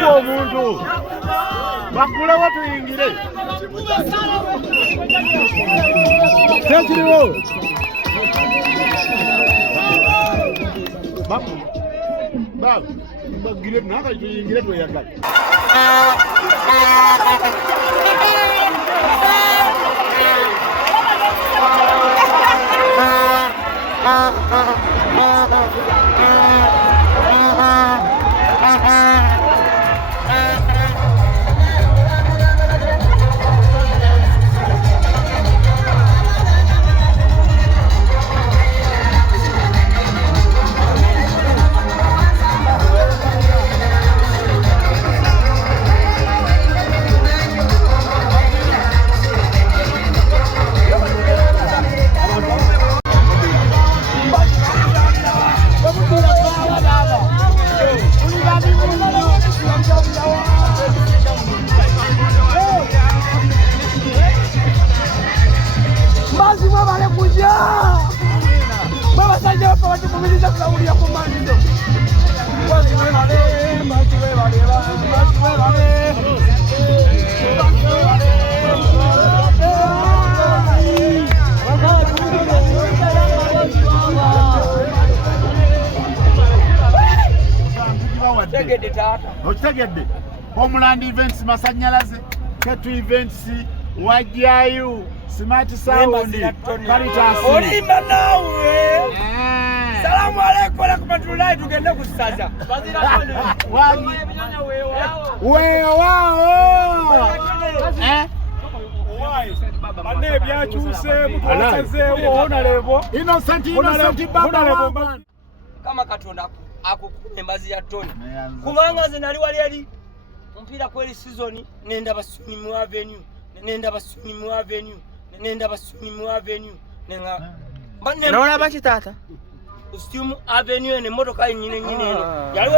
Kuba omuntu. Bakulewo tuyingire. Tekiriwo. Bagire naka tuyingire tuyagala. Okitegedde Homeland Events masanyalaze Ketu Events wajjayo Smart Sound Caritas olimba nawe salamu alaykum rahmatullahi tugende kusaza wao bane byakyuse mutwasazeewo onalebo Innocent baba kama Katonda akukume mbazi ya Tony kubanga nze nali wali ali mpira kweli season nenda basuni mu avenue nenga naona baki tata Stimu avenue ne motoka nyine yali